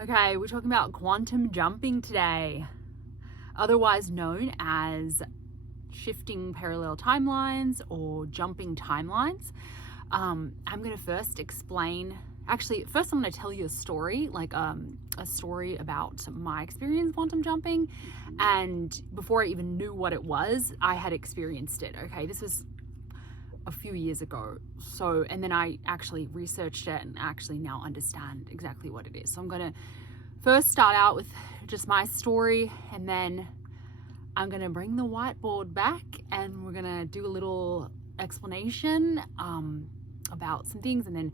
Okay, we're talking about quantum jumping today, otherwise known as shifting parallel timelines or jumping timelines. I'm going to first explain, first I'm going to tell you a story, a story about my experience quantum jumping. And before I even knew what it was, I had experienced it. Okay, this was a few years ago. So, and then I actually researched it and actually now understand exactly what it is. So I'm going to first start out with just my story, and then I'm going to bring the whiteboard back and we're going to do a little explanation about some things, and then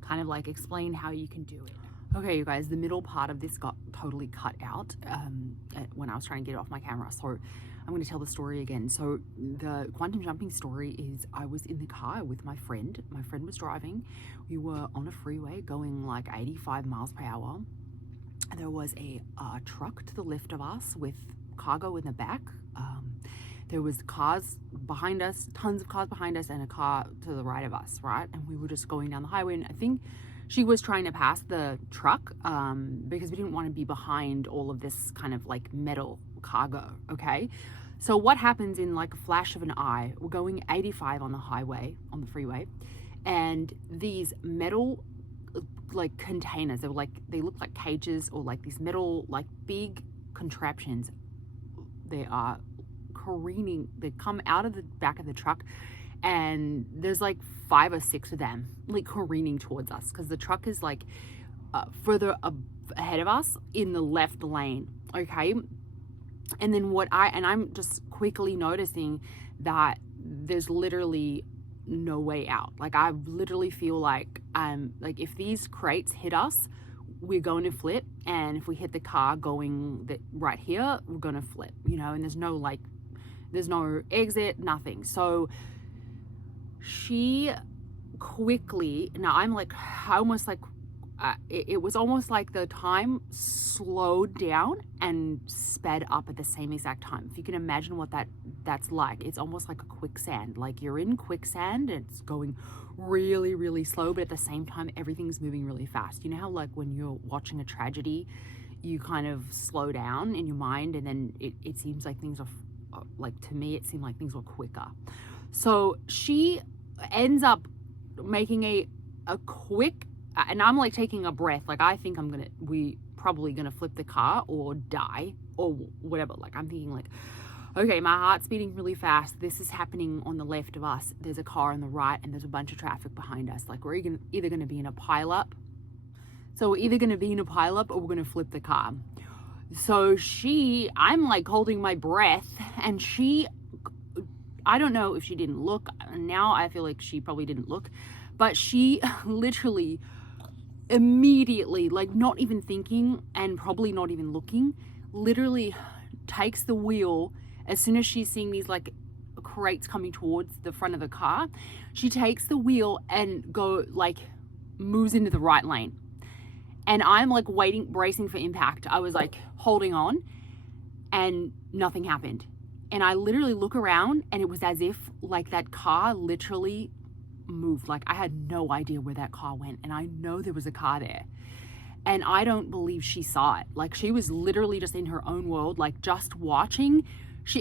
kind of like explain how you can do it. Okay, you guys, the middle part of this got totally cut out when I was trying to get it off my camera. So I'm going to tell the story again. So the quantum jumping story is I was in the car with my friend. My friend was driving. We were on a freeway going like 85 miles per hour. There was a truck to the left of us with cargo in the back. There was cars behind us, tons of cars behind us, and a car to the right of us, right? And we were just going down the highway, and I think she was trying to pass the truck because we didn't want to be behind all of this kind of like metal cargo, okay? So what happens in like a flash of an eye, we're going 85 on the highway, on the freeway, and these metal like containers, they look like cages or like these metal like big contraptions. They are careening, they come out of the back of the truck, and there's like 5 or 6 of them like careening towards us because the truck is like further ahead of us in the left lane, okay? And then I'm just quickly noticing that there's literally no way out. Like I literally feel like if these crates hit us, we're going to flip, and if we hit the car going right here, we're going to flip, you know, and there's no exit, nothing. So she quickly, now I'm like almost like it was almost like the time slowed down and sped up at the same exact time. If you can imagine what that's like, it's almost like a quicksand. Like you're in quicksand and it's going really, really slow, but at the same time, everything's moving really fast. You know how like when you're watching a tragedy, you kind of slow down in your mind, and then it seems like things are, like to me, it seemed like things were quicker. So she ends up making a quick, and I'm like taking a breath, like I think we probably gonna flip the car or die or whatever. Like I'm thinking like, okay, my heart's beating really fast. This is happening on the left of us. There's a car on the right, and there's a bunch of traffic behind us. Like we're either gonna be in a pileup. So we're either gonna be in a pileup or we're gonna flip the car. So I'm like holding my breath, and I don't know if she didn't look. Now I feel like she probably didn't look, but she literally immediately, like not even thinking and probably not even looking, literally takes the wheel. As soon as she's seeing these like crates coming towards the front of the car, she takes the wheel and moves into the right lane. And I'm like bracing for impact. I was like holding on, and nothing happened. And I literally look around, and it was as if like that car literally moved. Like I had no idea where that car went, and I know there was a car there, and I don't believe she saw it. Like she was literally just in her own world, like just watching.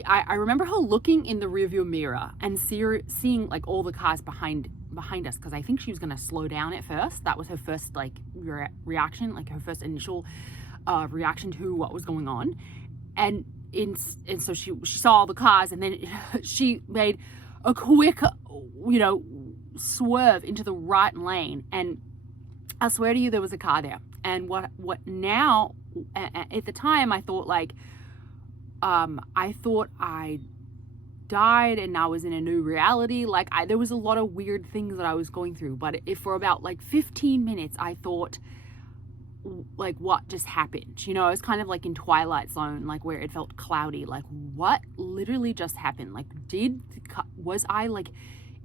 I remember her looking in the rearview mirror and seeing like all the cars behind us, because I think she was going to slow down at first. That was her first like reaction, like her first initial reaction to what was going on. And so she saw all the cars, and then she made a quick, swerve into the right lane. And I swear to you, there was a car there. And what now, at the time, I thought like, I thought I died and I was in a new reality. Like there was a lot of weird things that I was going through, but if for about like 15 minutes, I thought like, what just happened? You know, it was kind of like in Twilight Zone, like where it felt cloudy, like what literally just happened? Like was I like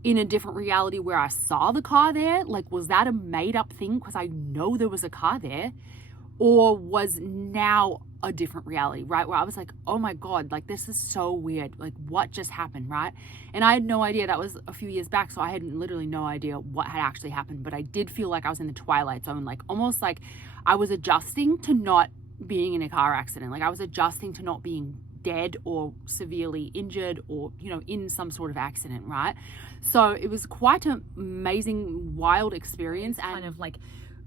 in a different reality where I saw the car there? Like, was that a made up thing because I know there was a car there? Or was now a different reality, right? Where I was like, oh my God, like this is so weird. Like what just happened, right? And I had no idea. That was a few years back. So I had literally no idea what had actually happened. But I did feel like I was in the twilight zone, like almost like I was adjusting to not being in a car accident. Like I was adjusting to not being dead or severely injured or, you know, in some sort of accident, right? So it was quite an amazing, wild experience, and kind of like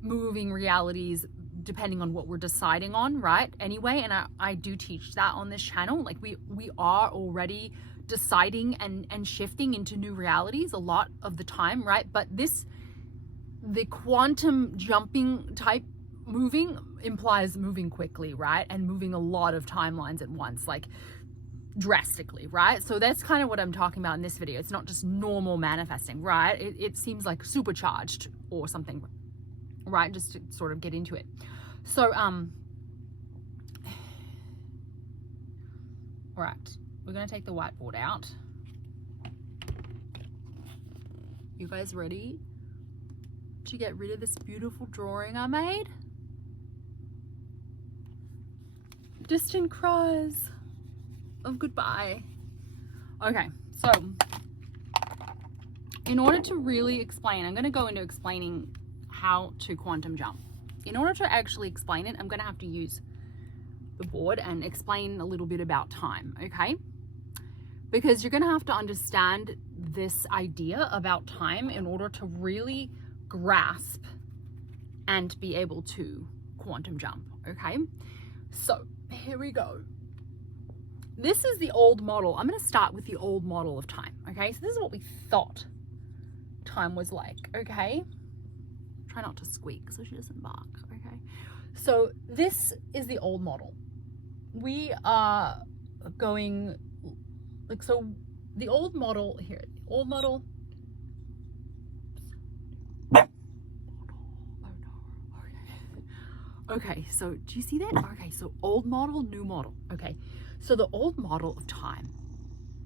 moving realities depending on what we're deciding on, right? Anyway, and I do teach that on this channel. Like we are already deciding and shifting into new realities a lot of the time, right? But the quantum jumping type moving implies moving quickly, right? And moving a lot of timelines at once, like drastically, right? So that's kind of what I'm talking about in this video. It's not just normal manifesting, right? It seems like supercharged or something, right? Just to sort of get into it. So, all right, we're going to take the whiteboard out. You guys ready to get rid of this beautiful drawing I made? Distant cries of goodbye. Okay, so in order to really explain, I'm going to go into explaining how to quantum jump. In order to actually explain it, I'm going to have to use the board and explain a little bit about time, okay? Because you're going to have to understand this idea about time in order to really grasp and be able to quantum jump, okay? So here we go. This is the old model. I'm going to start with the old model of time, okay? So this is what we thought time was like, okay? Try not to squeak so she doesn't bark, okay? So this is the old model. We are going, like, so the old model here, old model. Okay, so do you see that? Okay, so old model, new model. Okay, so the old model of time.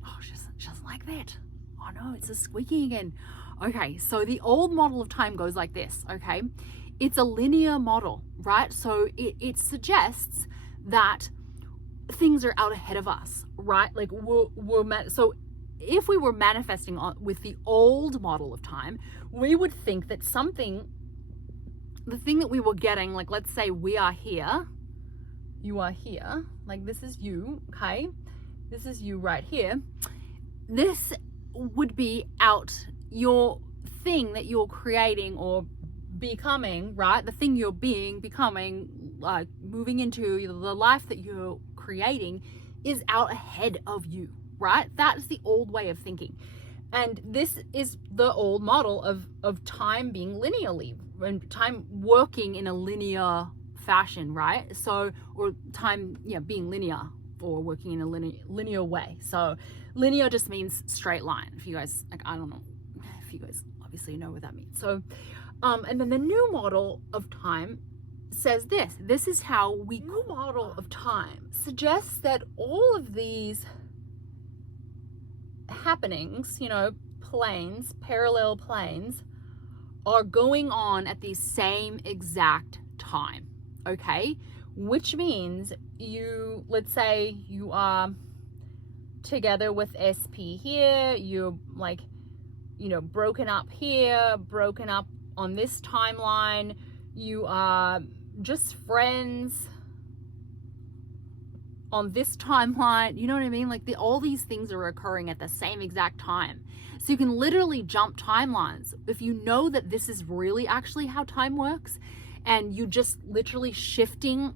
Oh, just like that. Oh no, it's a squeaking again. Okay, so the old model of time goes like this, okay? It's a linear model, right? So it suggests that things are out ahead of us, right? Like so if we were manifesting with the old model of time, we would think that the thing that we were getting, like let's say we are here, you are here, like this is you, okay? This is you right here. This would be out your thing that you're creating or becoming, right? The thing you're becoming, like moving into the life that you're creating is out ahead of you, right? That's the old way of thinking. And this is the old model of time being linearly, and time working in a linear fashion, right? So, or time, being linear or working in a linear way. So linear just means straight line. If you guys, like, I don't know if you guys obviously know what that means. So, and then the new model of time says this is how we, new model of time suggests that all of these happenings, planes, parallel planes, are going on at the same exact time, okay? Which means let's say you are together with SP here, you're like, broken up here, broken up on this timeline, you are just friends on this timeline, you know what I mean? Like all these things are occurring at the same exact time. So you can literally jump timelines. If you know that this is really actually how time works, and you just literally shifting,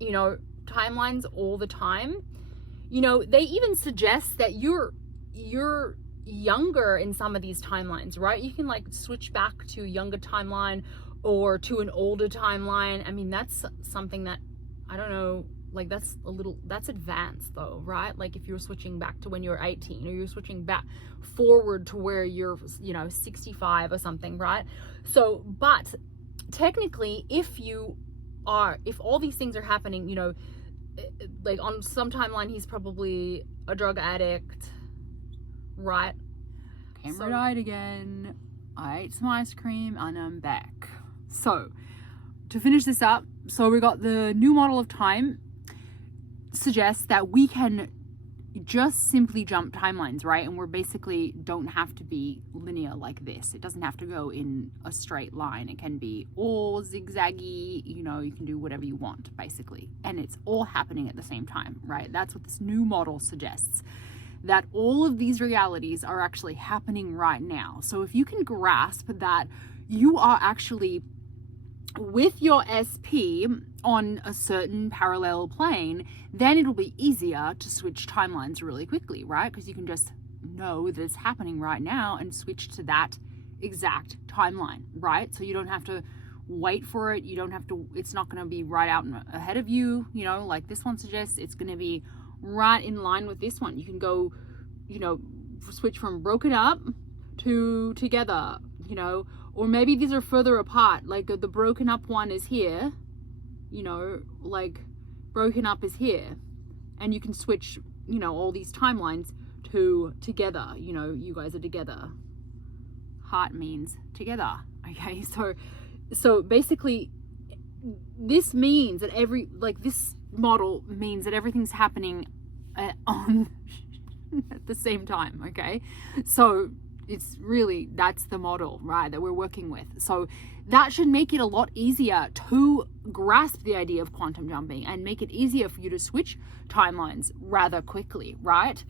timelines all the time, they even suggest that you're younger in some of these timelines, right? You can like switch back to a younger timeline or to an older timeline. I mean, that's something that, I don't know, like that's advanced though, right? Like if you're switching back to when you're 18, or you're switching back forward to where you're 65 or something, right? So, but technically, if all these things are happening, like on some timeline he's probably a drug addict, right? Camera died again. I ate some ice cream and I'm back. So to finish this up, So we got the new model of time suggests that we can just simply jump timelines, right? And we're basically don't have to be linear like this. It doesn't have to go in a straight line. It can be all zigzaggy, you know, you can do whatever you want basically. And it's all happening at the same time, right? That's what this new model suggests, that all of these realities are actually happening right now. So if you can grasp that you are actually with your SP on a certain parallel plane, then it'll be easier to switch timelines really quickly, right? Because you can just know that it's happening right now and switch to that exact timeline, right? So you don't have to wait for it. You don't have to, it's not going to be right out ahead of you, you know, like this one suggests. It's going to be right in line with this one. You can go, you know, switch from broken up to together, you know, or maybe these are further apart, like the broken up one is here, you know, like broken up is here, and you can switch, you know, all these timelines to together, you know, you guys are together. Heart means together, okay? So basically this means that this model means that everything's happening on at the same time, okay? So it's really, that's the model, right, that we're working with. So that should make it a lot easier to grasp the idea of quantum jumping and make it easier for you to switch timelines rather quickly, right?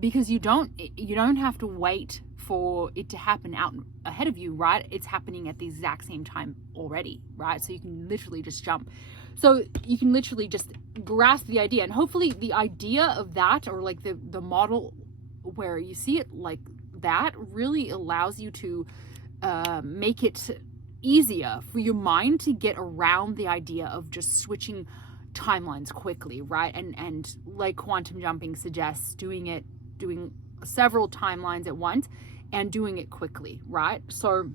Because you don't have to wait for it to happen out ahead of you, right? It's happening at the exact same time already, right? So you can literally just jump. So you can literally just grasp the idea, and hopefully the idea of that, or like the model where you see it like that, really allows you to make it easier for your mind to get around the idea of just switching timelines quickly, right? And like quantum jumping suggests, doing several timelines at once and doing it quickly, right? So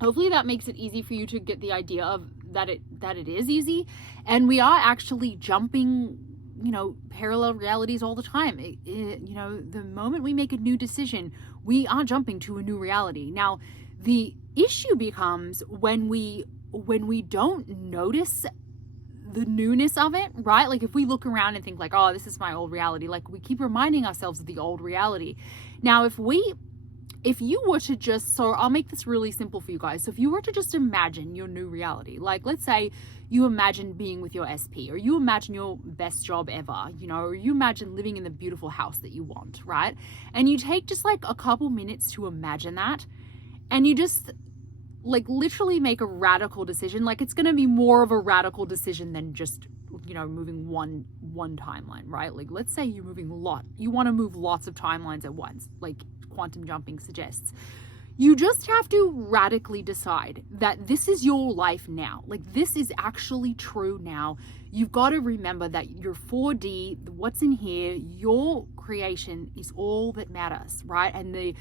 hopefully that makes it easy for you to get the idea of that it is easy. And we are actually jumping, you know, parallel realities all the time. You know, the moment we make a new decision, we are jumping to a new reality. Now, the issue becomes when we don't notice the newness of it, right? Like if we look around and think like, oh, this is my old reality, like we keep reminding ourselves of the old reality. Now, if you were to just, so I'll make this really simple for you guys. So if you were to just imagine your new reality, like let's say you imagine being with your SP, or you imagine your best job ever, you know, or you imagine living in the beautiful house that you want, right? And you take just like a couple minutes to imagine that, and you just like literally make a radical decision. Like it's going to be more of a radical decision than just, you know, moving one timeline, right? Like let's say you want to move lots of timelines at once, like quantum jumping suggests. You just have to radically decide that this is your life now. Like this is actually true now. You've got to remember that your 4D, what's in here, your creation is all that matters, right? And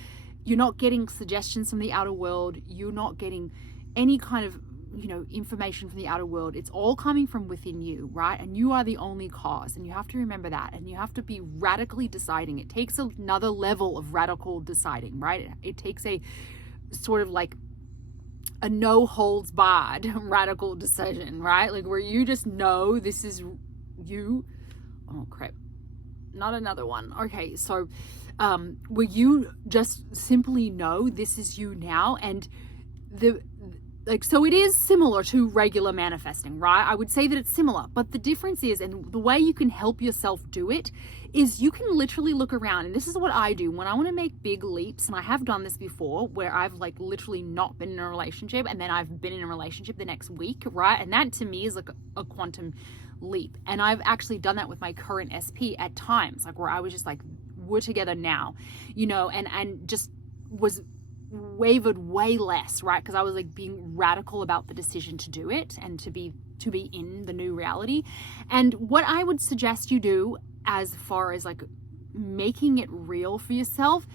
you're not getting suggestions from the outer world. You're not getting any kind of, you know, information from the outer world. It's all coming from within you, right? And you are the only cause, and you have to remember that. And you have to be radically deciding. It takes another level of radical deciding, right? It takes a sort of like a no holds barred radical decision, right? Like where you just know this is you. Oh crap, not another one. Okay, so where you just simply know this is you now. And so it is similar to regular manifesting, right? I would say that it's similar, but the difference is, and the way you can help yourself do it is you can literally look around, and this is what I do when I want to make big leaps. And I have done this before where I've like literally not been in a relationship and then I've been in a relationship the next week, right? And that to me is like a quantum leap. And I've actually done that with my current SP at times, like where I was just like, we're together now, you know, and just was wavered way less, right? Because I was like being radical about the decision to do it and to be in the new reality. And what I would suggest you do as far as like making it real for yourself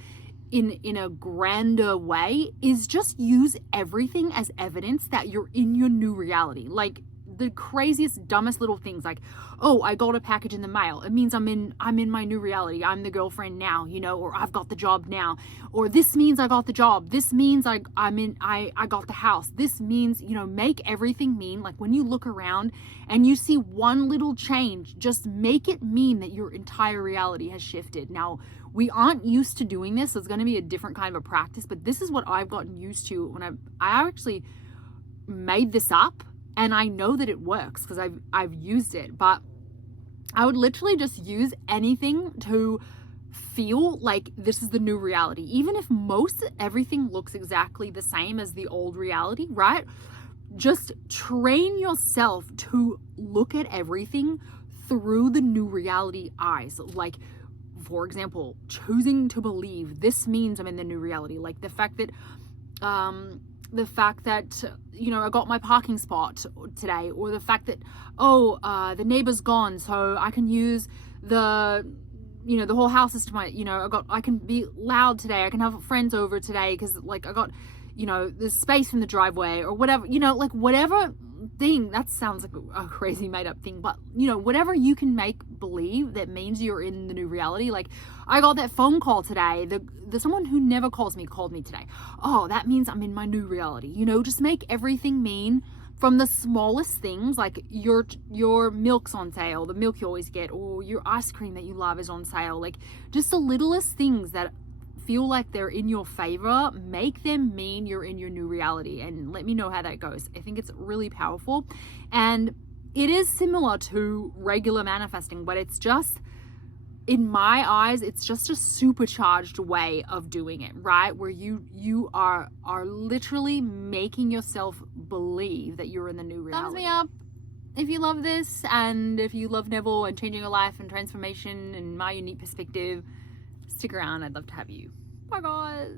in a grander way is just use everything as evidence that you're in your new reality. Like the craziest, dumbest little things, like, oh, I got a package in the mail. It means I'm in my new reality. I'm the girlfriend now, you know, or I've got the job now, or this means I got the job. This means I got the house. This means, you know, make everything mean, like when you look around and you see one little change, just make it mean that your entire reality has shifted. Now, we aren't used to doing this, so it's going to be a different kind of a practice, but this is what I've gotten used to when I actually made this up, and I know that it works because I've used it. But I would literally just use anything to feel like this is the new reality, even if most everything looks exactly the same as the old reality, right? Just train yourself to look at everything through the new reality eyes. Like, for example, choosing to believe this means I'm in the new reality. Like the fact that you know, I got my parking spot today, or the fact that, the neighbor's gone, so I can use the whole house is to my, you know, I can be loud today, I can have friends over today because, like, I got, you know, there's space in the driveway, or whatever, you know, like whatever thing. That sounds like a crazy made up thing, but you know, whatever you can make believe that means you're in the new reality. Like, I got that phone call today, the someone who never calls me called me today. Oh, that means I'm in my new reality. You know, just make everything mean, from the smallest things, like your milk's on sale, the milk you always get, or your ice cream that you love is on sale. Like, just the littlest things that feel like they're in your favor, make them mean you're in your new reality, and let me know how that goes. I think it's really powerful, and it is similar to regular manifesting, but it's just, in my eyes, it's just a supercharged way of doing it, right? Where you are literally making yourself believe that you're in the new reality. Thumbs me up if you love this, and if you love Neville and changing your life and transformation and my unique perspective. Stick around, I'd love to have you. Bye guys.